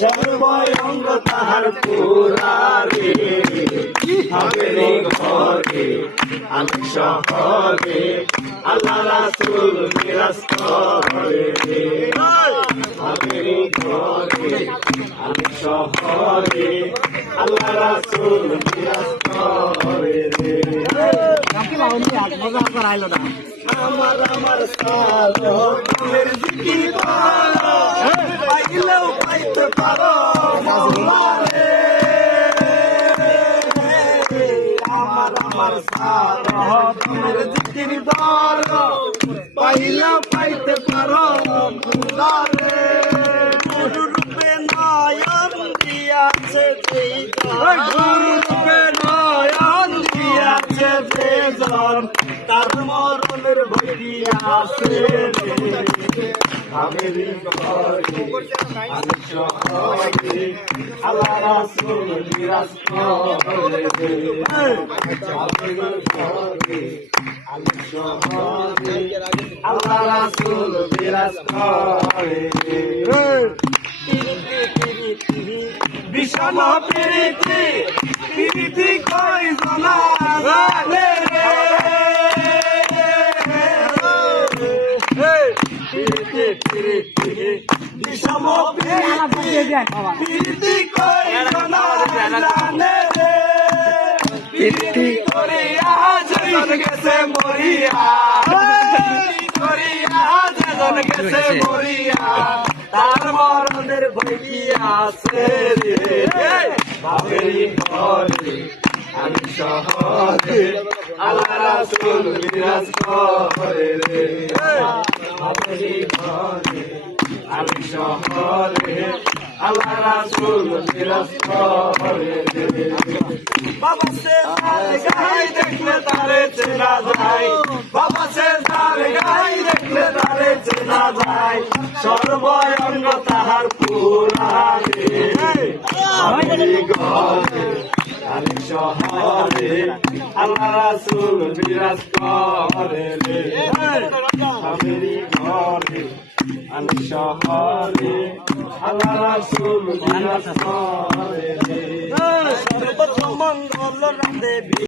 সর্বয় অঙ্গ তাহার পুরারে হাবেরি ঘরে আমি শহরে আল্লাহ রাসূল বিরাজ করে হাবেরি ঘরে আমি শহরে আল্লাহ রাসূল বিরাজ করে আমার সালের জিকির করো পাইলেও পাইতে পারো মওলারে আমার সালের জিকির করো পাইলেও পাইতে পারো মওলারে গুরুরূপে নয়ন দিয়াছে যেই গুরুরূপে নয়ন দিয়াছে যে জন তার মরণের ভয় আছে হাবেরি ঘরে আমি শহরে আল্লাহ রাসূল বিরাজ করে হাবেরি ঘরে আমি শহরে আল্লাহ রাসূল বিরাজ করে বিষম প্রীতি প্রীতি কই জানা জানে বিষম প্রীতি কই জানা জানে প্রীতি করিয়া যেজন গেছে মরিয়া করিয়া যেজন গেছে মরিয়া তার মরণের ভয় আছে রে হাবেরি ঘরে আমি শহরে আল্লাহ রাসূল বিরাজ করে রে হাবেরি ঘরে আমি শহরে আল্লাহ রাসূল বিরাজ করে রে বাবা সে গাই দেখলে তারে চেনা যায় বাবা সে গাই দেখলে তারে চেনা যায় সর্বয় অঙ্গ তাহার পুরারে হাবেরি ঘরে আমি শহরে আল্লাহ রাসূল বিরাজ করে রে হাবেরি ঘরে আমি শহরে আল্লাহ রাসূল বিরাজ করে রে সর্বমঙ্গল রাধে